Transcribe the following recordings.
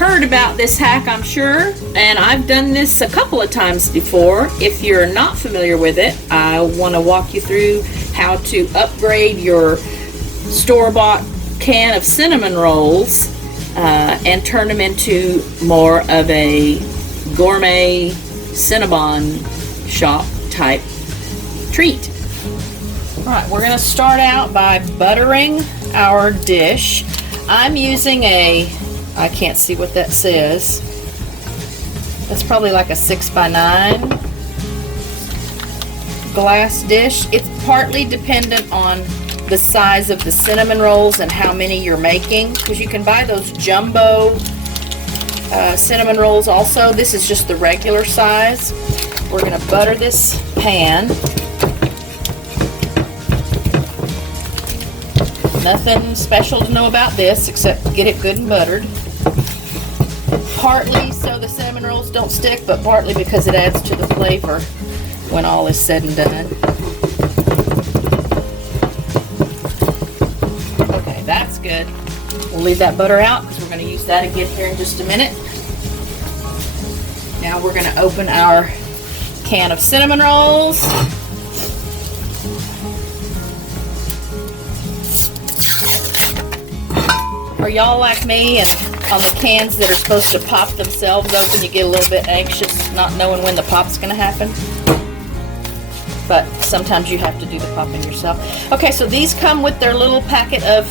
heard about this hack, I'm sure, and I've done this a couple of times before. If you're not familiar with it, I want to walk you through how to upgrade your store-bought can of cinnamon rolls and turn them into more of a gourmet Cinnabon shop type treat. Alright, we're going to start out by buttering our dish. I'm using I can't see what that says. That's probably like a 6x9 glass dish. It's partly dependent on the size of the cinnamon rolls and how many you're making, because you can buy those jumbo cinnamon rolls also. This is just the regular size. We're going to butter this pan. Nothing special to know about this except get it good and buttered. Partly so the cinnamon rolls don't stick, but partly because it adds to the flavor when all is said and done. Okay, that's good. We'll leave that butter out because we're going to use that again here in just a minute. Now we're going to open our can of cinnamon rolls. Are y'all like me and on the cans that are supposed to pop themselves open, you get a little bit anxious not knowing when the pop's going to happen? But sometimes you have to do the popping yourself. Okay, so these come with their little packet of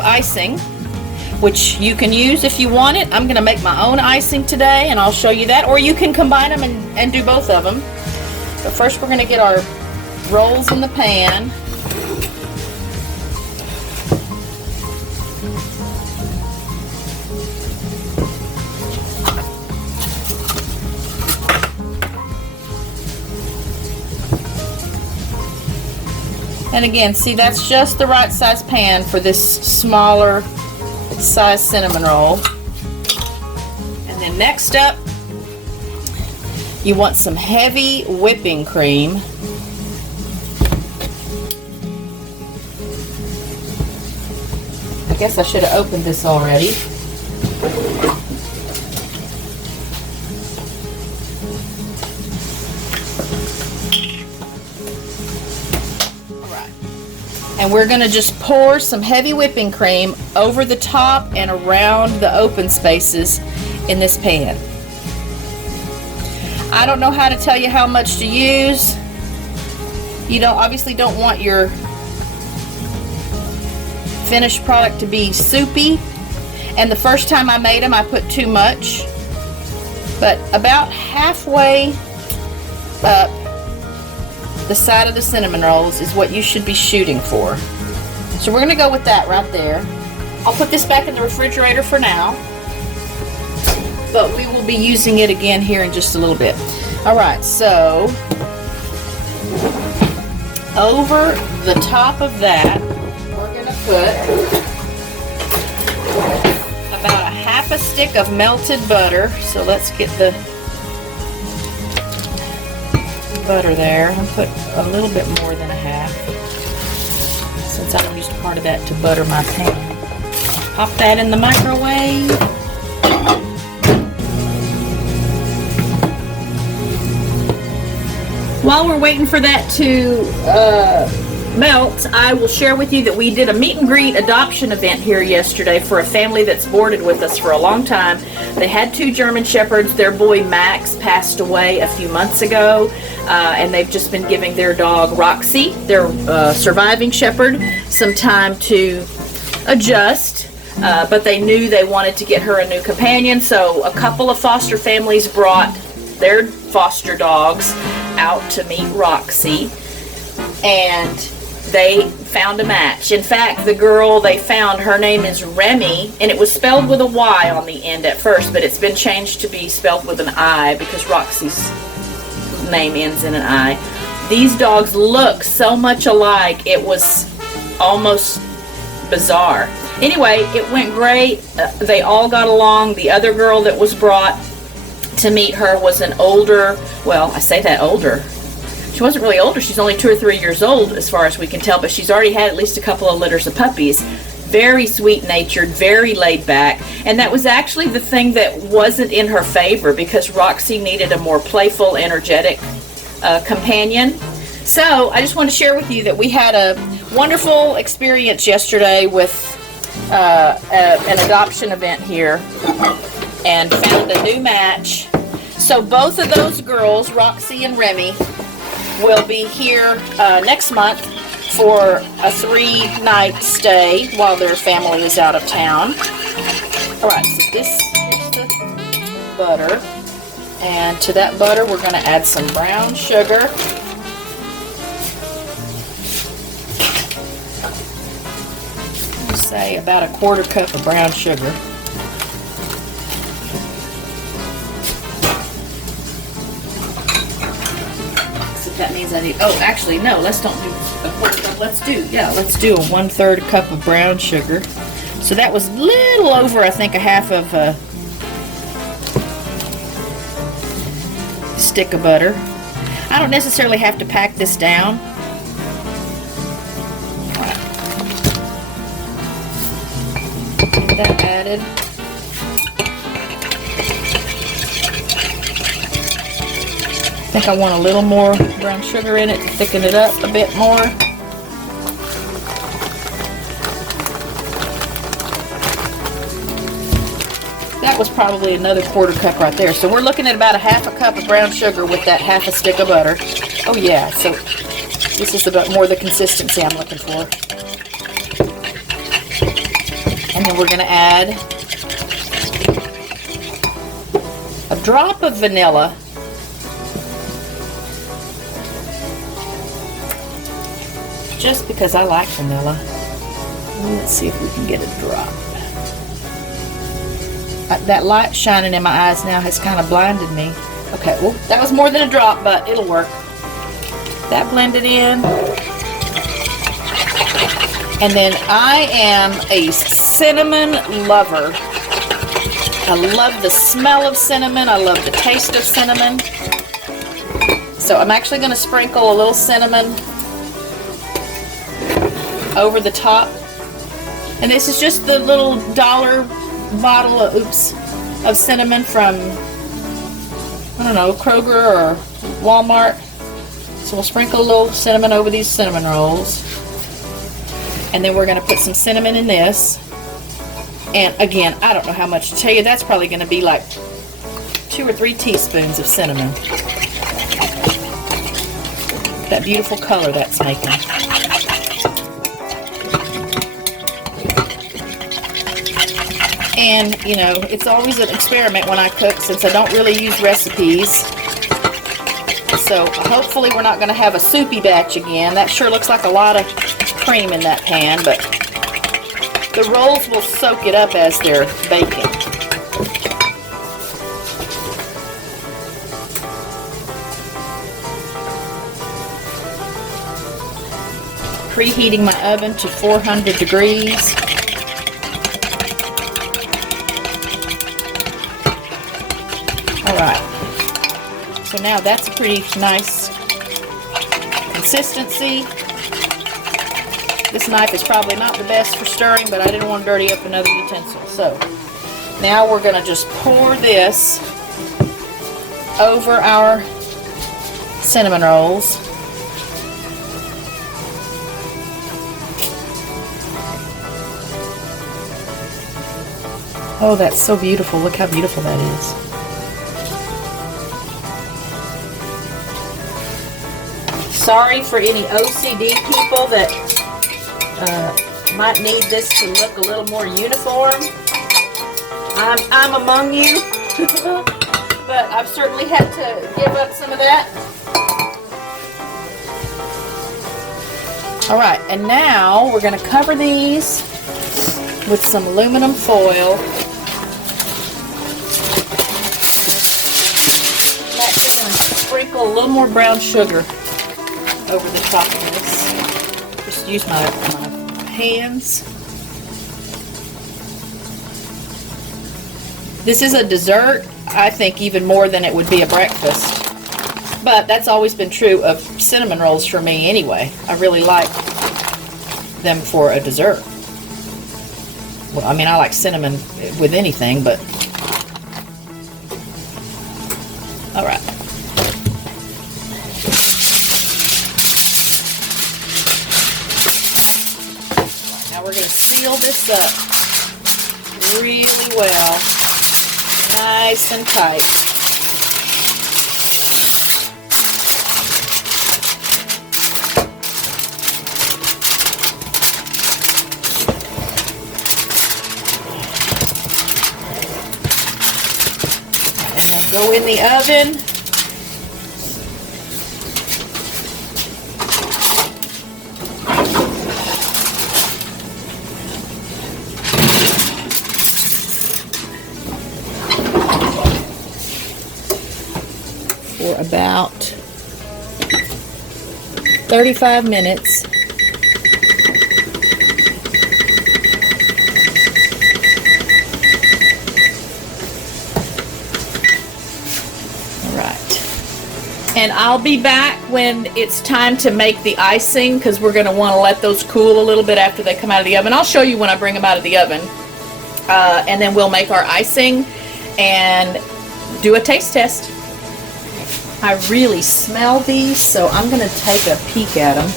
icing, which you can use if you want it. I'm going to make my own icing today, and I'll show you that. Or you can combine them and do both of them. But first we're going to get our rolls in the pan. And again, see, that's just the right size pan for this smaller size cinnamon roll. And then next up, you want some heavy whipping cream. I guess I should have opened this already. And we're going to just pour some heavy whipping cream over the top and around the open spaces in this pan. I don't know how to tell you how much to use. You obviously don't want your finished product to be soupy. And the first time I made them, I put too much. But about halfway up the side of the cinnamon rolls is what you should be shooting for. So we're going to go with that right there. I'll put this back in the refrigerator for now, but we will be using it again here in just a little bit. Alright, so over the top of that, we're going to put about a half a stick of melted butter. So let's get the butter there. I'll put a little bit more than a half, since I used part of that to butter my pan. Pop that in the microwave. While we're waiting for that to melt, I will share with you that we did a meet and greet adoption event here yesterday for a family that's boarded with us for a long time. They had 2 German Shepherds. Their boy Max passed away a few months ago, and they've just been giving their dog Roxy, their surviving Shepherd, some time to adjust, but they knew they wanted to get her a new companion, so a couple of foster families brought their foster dogs out to meet Roxy, and they found a match. In fact, the girl they found, her name is Remy, and it was spelled with a Y on the end at first, but it's been changed to be spelled with an I because Roxy's name ends in an I. These dogs look so much alike, it was almost bizarre. Anyway, it went great. They all got along. The other girl that was brought to meet her was an older, well, I say that older. She wasn't really older. She's only 2 or 3 years old as far as we can tell, but she's already had at least a couple of litters of puppies. very sweet-natured, very laid back, and that was actually the thing that wasn't in her favor because Roxy needed a more playful, energetic companion. So I just want to share with you that we had a wonderful experience yesterday with an adoption event here and found a new match. So both of those girls, Roxy and Remy, will be here next month for a 3-night stay while their family is out of town. Alright, so this is the butter. And to that butter we're going to add some brown sugar. Say about a 1/4 cup of brown sugar. So that means I need, oh actually no, let's don't do a 1/4 cup, let's do a 1/3 cup of brown sugar. So that was a little over, I think, a half of a stick of butter. I don't necessarily have to pack this down. That added. I think I want a little more brown sugar in it to thicken it up a bit more. That was probably another 1/4 cup right there. So we're looking at about a 1/2 cup of brown sugar with that 1/2 stick of butter. Oh yeah, so this is about more the consistency I'm looking for. And then we're going to add a drop of vanilla. Just because I like vanilla. Let's see if we can get a drop. That light shining in my eyes now has kind of blinded me. Okay, well, that was more than a drop, but it'll work. That blended in. And then I am a cinnamon lover. I love the smell of cinnamon. I love the taste of cinnamon. So I'm actually going to sprinkle a little cinnamon over the top. And this is just the little $1 bottle of cinnamon from, I don't know, Kroger or Walmart. So we'll sprinkle a little cinnamon over these cinnamon rolls. And then we're going to put some cinnamon in this. And again, I don't know how much to tell you. That's probably going to be like 2 or 3 teaspoons of cinnamon. That beautiful color that's making. And, you know, it's always an experiment when I cook since I don't really use recipes. So hopefully we're not going to have a soupy batch again. That sure looks like a lot of cream in that pan, but the rolls will soak it up as they're baking. Preheating my oven to 400 degrees. Alright, so now that's a pretty nice consistency. This knife is probably not the best for stirring, but I didn't want to dirty up another utensil. So now we're going to just pour this over our cinnamon rolls. Oh, that's so beautiful. Look how beautiful that is. Sorry for any OCD people that might need this to look a little more uniform. I'm among you, but I've certainly had to give up some of that. Alright, and now we're going to cover these with some aluminum foil. I'm actually going to sprinkle a little more brown sugar over the top of this. Just use my hands. This is a dessert, I think, even more than it would be a breakfast. But that's always been true of cinnamon rolls for me anyway. I really like them for a dessert. Well, I mean, I like cinnamon with anything, but all right. Now we're going to seal this up really well, nice and tight. Go in the oven. For about 35 minutes. And I'll be back when it's time to make the icing, because we're going to want to let those cool a little bit after they come out of the oven. I'll show you when I bring them out of the oven. And then we'll make our icing and do a taste test. I really smell these, so I'm going to take a peek at them.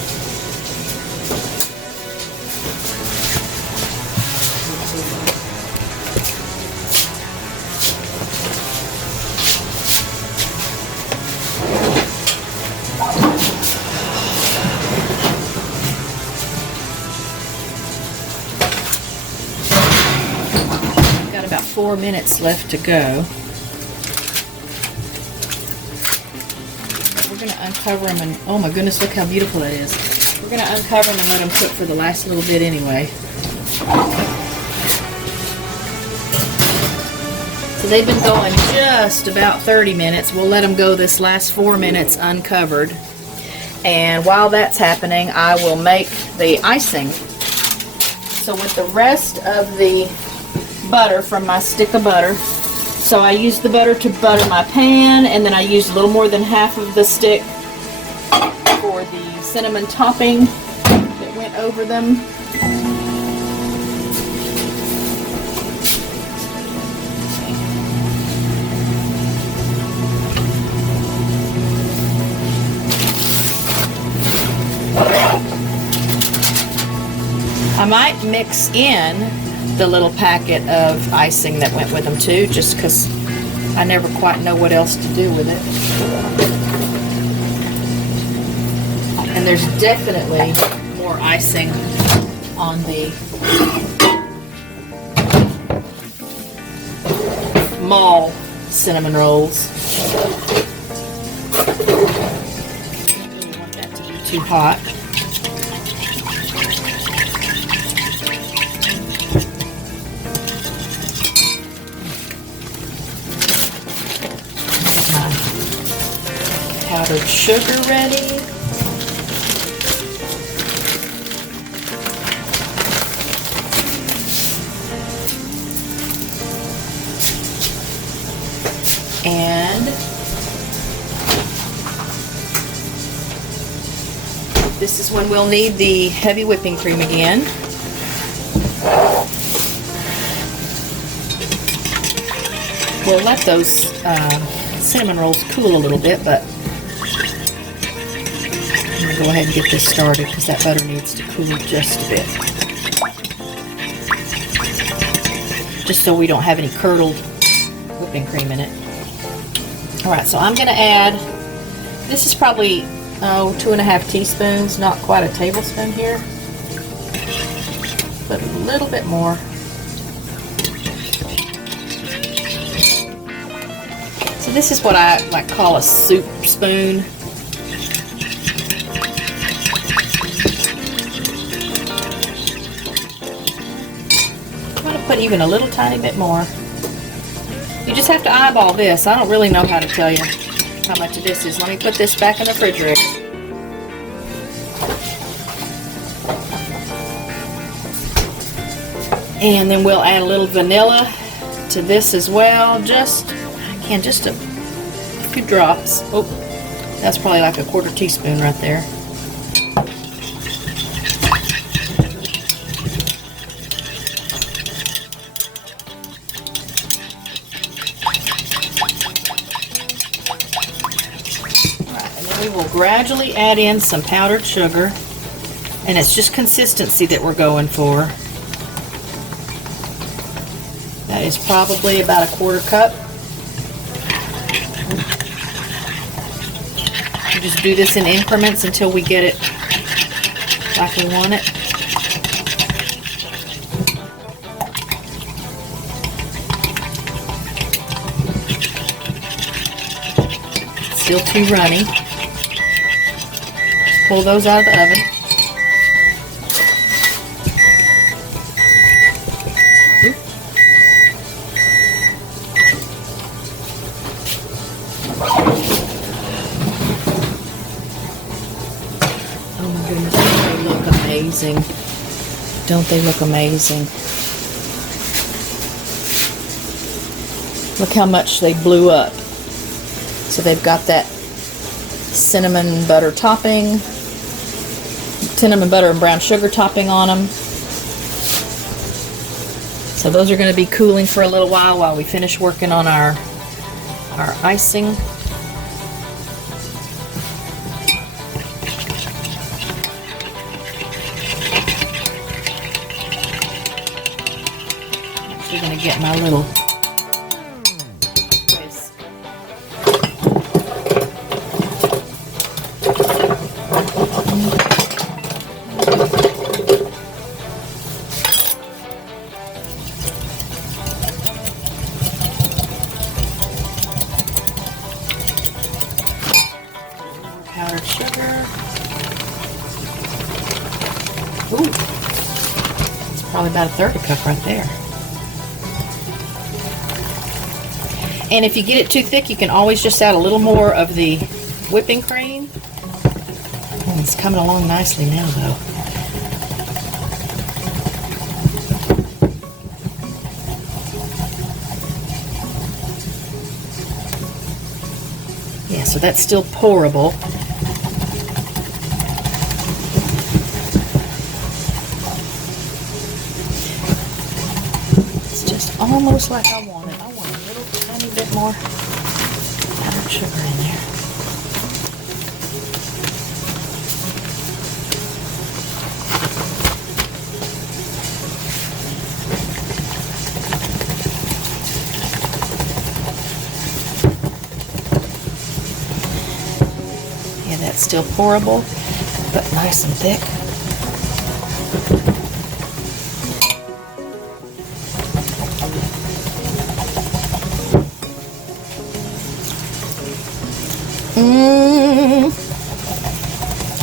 About 4 minutes left to go. We're going to uncover them, and oh my goodness, look how beautiful that is. We're going to uncover them and let them cook for the last little bit anyway. So they've been going just about 30 minutes. We'll let them go this last 4 minutes uncovered. And while that's happening, I will make the icing. So with the rest of the butter from my stick of butter. So I used the butter to butter my pan, and then I used a little more than half of the stick for the cinnamon topping that went over them. I might mix in the little packet of icing that went with them too, just because I never quite know what else to do with it. And there's definitely more icing on the mall cinnamon rolls. I don't really want that to be too hot. Powdered sugar ready. And this is when we'll need the heavy whipping cream again. We'll let those cinnamon rolls cool a little bit, but I'm going to go ahead and get this started because that butter needs to cool just a bit. Just so we don't have any curdled whipping cream in it. Alright, so I'm going to add, this is probably 2.5 teaspoons, not quite a tablespoon here, but a little bit more. So this is what I like call a soup spoon. I'm going to put even a little tiny bit more. You just have to eyeball this. I don't really know how to tell you how much of this is. Let me put this back in the refrigerator. And then we'll add a little vanilla to this as well. Just a few drops. Oh, that's probably like a 1/4 teaspoon right there. We will gradually add in some powdered sugar, and it's just consistency that we're going for. That is probably about a 1/4 cup. You just do this in increments until we get it like we want it. Still too runny. Pull those out of the oven. Oh my goodness, don't they look amazing? Don't they look amazing? Look how much they blew up. So they've got that cinnamon butter topping, cinnamon butter and brown sugar topping on them. So those are going to be cooling for a little while we finish working on our icing. I'm actually going to get my little powdered sugar. Ooh, it's probably about a 1/3 cup right there. And if you get it too thick, you can always just add a little more of the whipping cream. Oh, it's coming along nicely now, though. Yeah, so that's still pourable. It's just almost like I want it. I want a little tiny bit more powdered sugar in there. Yeah, that's still pourable, but nice and thick.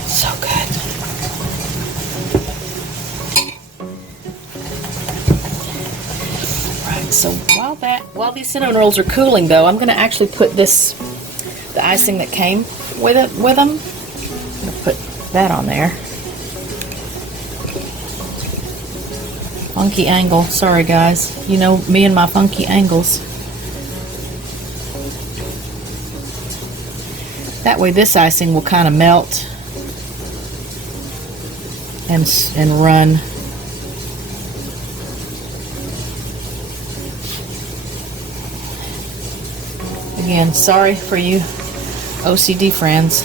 So good. Right, so while these cinnamon rolls are cooling, though, I'm going to actually put the icing that came with them. I'm going to put that on there. Funky angle. Sorry, guys. You know me and my funky angles. That way this icing will kind of melt and run. Again, sorry for you OCD friends.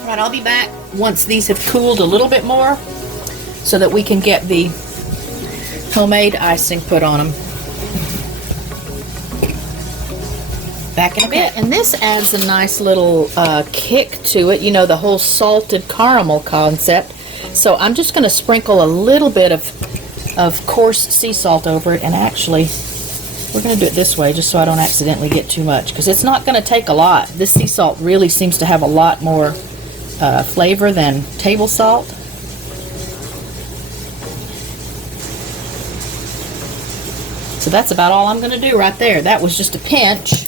Alright, I'll be back once these have cooled a little bit more so that we can get the homemade icing put on them. Back in a bit. And this adds a nice little kick to it, you know, the whole salted caramel concept. So I'm just going to sprinkle a little bit of coarse sea salt over it, and actually we're going to do it this way just so I don't accidentally get too much, because it's not going to take a lot. This sea salt really seems to have a lot more flavor than table salt. So that's about all I'm going to do right there. That was just a pinch.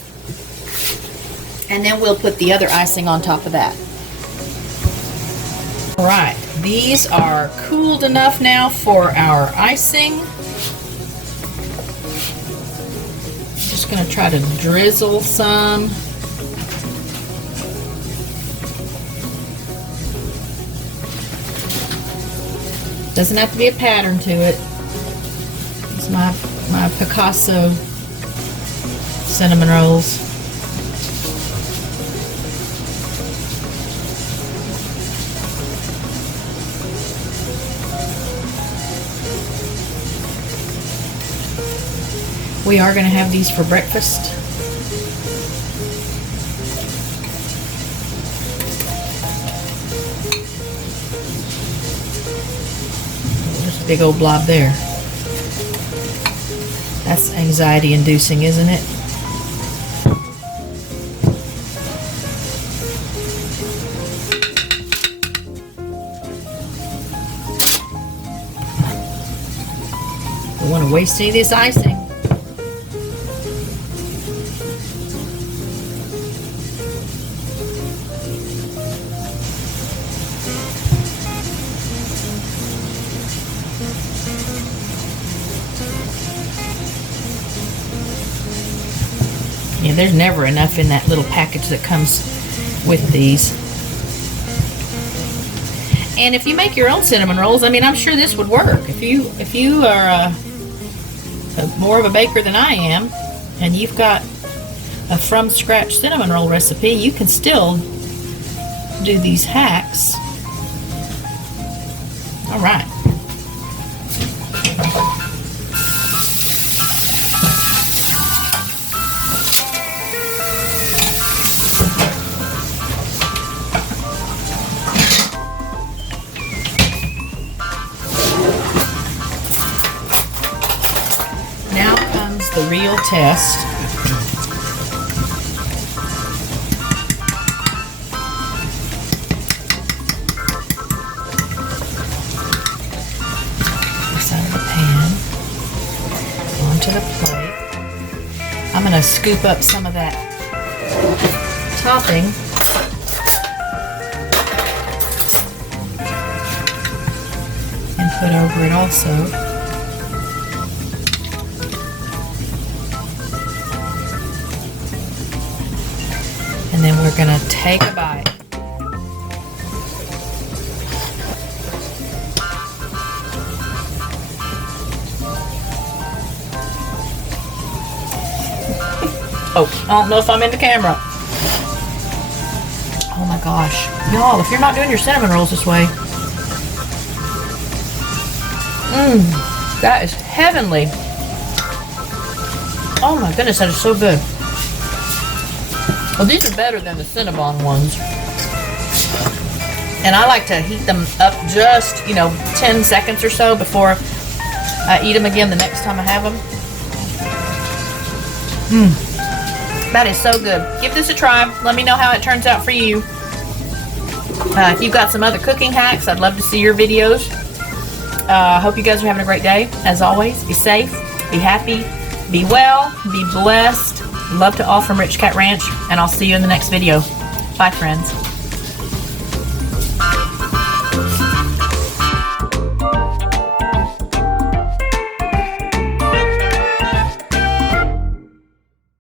And then we'll put the other icing on top of that. Alright, these are cooled enough now for our icing. Just going to try to drizzle some. Doesn't have to be a pattern to it. It's my Picasso cinnamon rolls. We are going to have these for breakfast. There's a big old blob there. That's anxiety inducing, isn't it? Don't want to waste any of this icing. Yeah, there's never enough in that little package that comes with these. And if you make your own cinnamon rolls, I mean, I'm sure this would work. If you are more of a baker than I am, and you've got a from scratch cinnamon roll recipe, you can still do these hacks. All right. Now comes the real test. This out of the pan, onto the plate. I'm going to scoop up some of that topping. And put over it also. And then we're gonna take a bite. Oh, I don't know if I'm in the camera. Oh my gosh. Y'all, if you're not doing your cinnamon rolls this way, that is heavenly. Oh my goodness, that is so good. Well, these are better than the Cinnabon ones. And I like to heat them up just, 10 seconds or so before I eat them again the next time I have them. That is so good. Give this a try. Let me know how it turns out for you. If you've got some other cooking hacks, I'd love to see your videos. I hope you guys are having a great day. As always, be safe, be happy, be well, be blessed. Love to all from RichKatRanch, and I'll see you in the next video. Bye, friends.